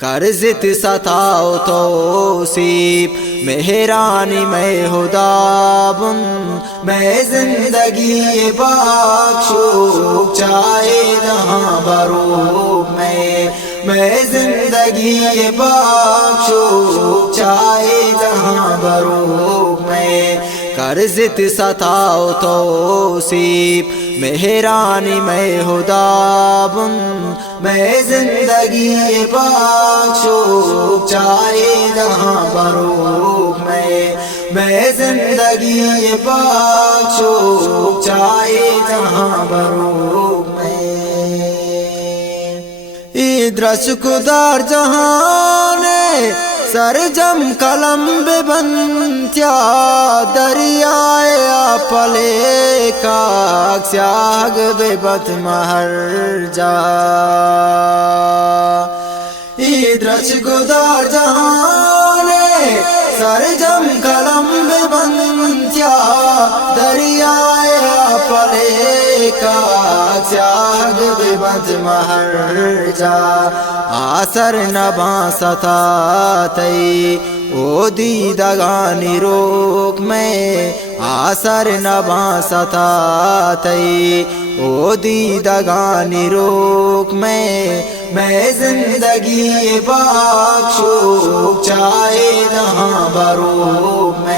کرزت ستاؤ توصیب مہرانی میں خدا بن میں زندگی بخشو چاہے جہاں بروب میں زندگی بخشو چاہے جہاں بروب میں کرزت ستاؤ توصیب مہرانی میں خدا بن میں زندگی بخشو چاہے جہاں بروب میں زندگی بخشو چاہے جہاں بروب ادرس کدار جہان سرجم قلم بے بنتیا دریائے پلے کاک سیاگ بے بد مہر جا ادرس کدار جہان سرجم قلم بے بنتیا دریائے پلے کاک سیاگ بے بد مہر جا آثر نباں ستاتی او دیدگانی روک میں آثر نباں ستاتی او دیدگانی روک میں زندگی بخشو چاہے جہاں بروب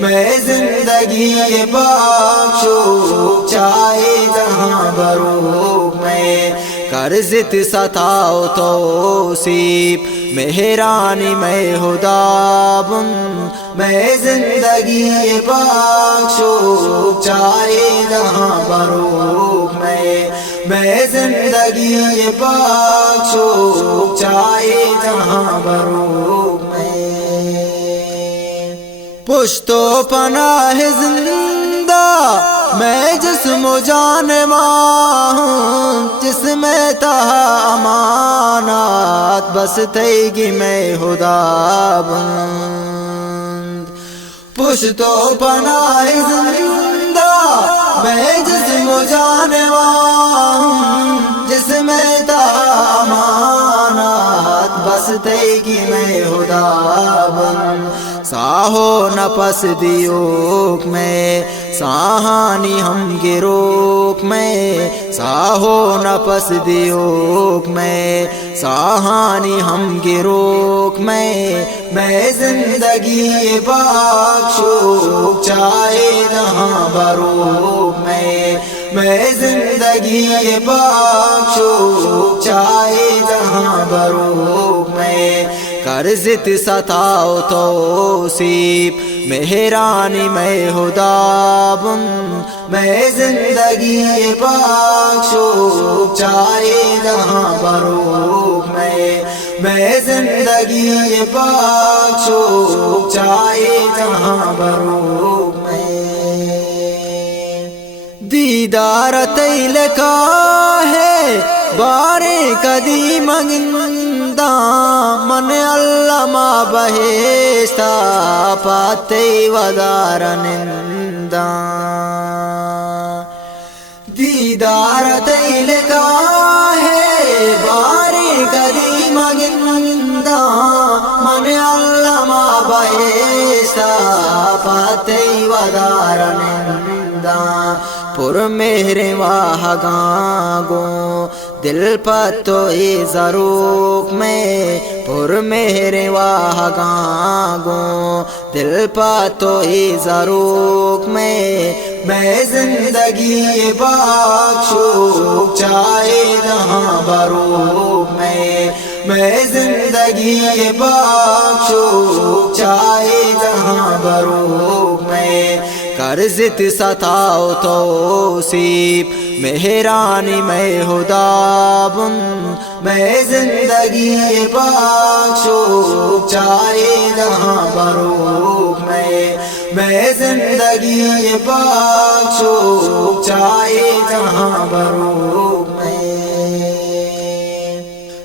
میں زندگی بخشو چاہے جہاں بروب میں کرزت ستاؤ توصیب مہرانی میں خدا بن میں زندگی بخشو چاہے جہاں بروب میں زندگی بخشو چاہے جہاں بروب پشتو پناہ زندہ میں جسم و جان ہوں جس میں تہا امانات بس تیگی میں خدا بند پشتو پناہ زندہ میں جسم و جان ہوں جس میں تہا امانات بس تیگی میں خدا بند ساہو نفس دیوک میں ساہانی ہم گروک میں ساہو نفس دیوک میں ساہانی ہم گروک میں زندگی بخشو چاہے جہاں بروب میں زندگی بخشو چاہے جہاں بروب کرزت ستاؤ توصیب مہرانی میں خدا بن میں زندگی بخشو چاہے جہاں بروب میں زندگی بخشو چاہے جہاں بروب دیدار تیل کا ہے بارے کدی منگندہ من علامہ بہشتا پاتے ودار نندہ دیدار تیل کا ہے بارے کدی منگندہ من علامہ بہشتا پاتے ودار نندہ پر میرے واہ گانگو دل پتو ای زروک میں پر میرے واہ گانگو دل پتو ای زروک میں زندگی بخشو چاہے جہاں بروب میں زندگی بخشو چاہے جہاں بروب کرزت ستاؤ توصیب مہرانی میں خدا بن میں زندگی بخشو چاہے جہاں بروب میں زندگی بخشو چاہے جہاں بروب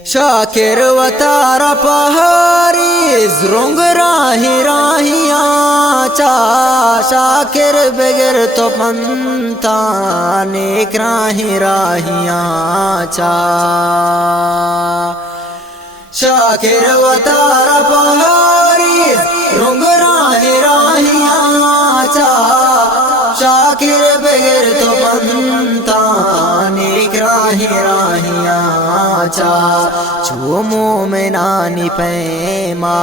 شاکر و تارا پہاری زرنگ راہی راہیاں چا شاکر بغیر تو پنتا نیک راہی راہیاں چا شاکر و تارا پہاریز رنگ راہیاں چا شاکر بغیر تو بنتا نیک راہیاں چا چو مومنانی پیما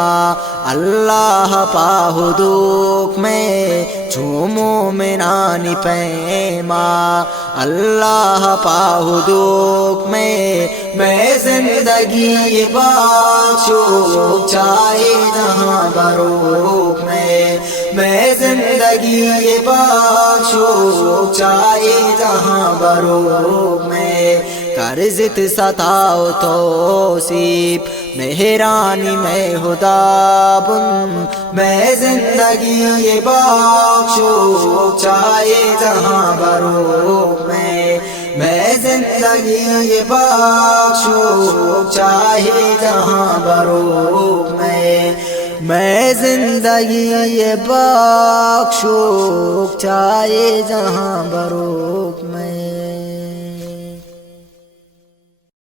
اللہ پاہدوک میں چو مومنانی پیما اللہ پاہدوک میں زندگی بخشو چاہے جہاں بروک میں زندگی بخشو چاہے جہاں بروک میں کرزت ستاؤ توصیب مہرانی میں خدا بن میں زندگی بخشو چاہے جہاں بروک میں زندگی بخشو چاہے جہاں بروک میں زندگی بخشو چاہے جہاں بروک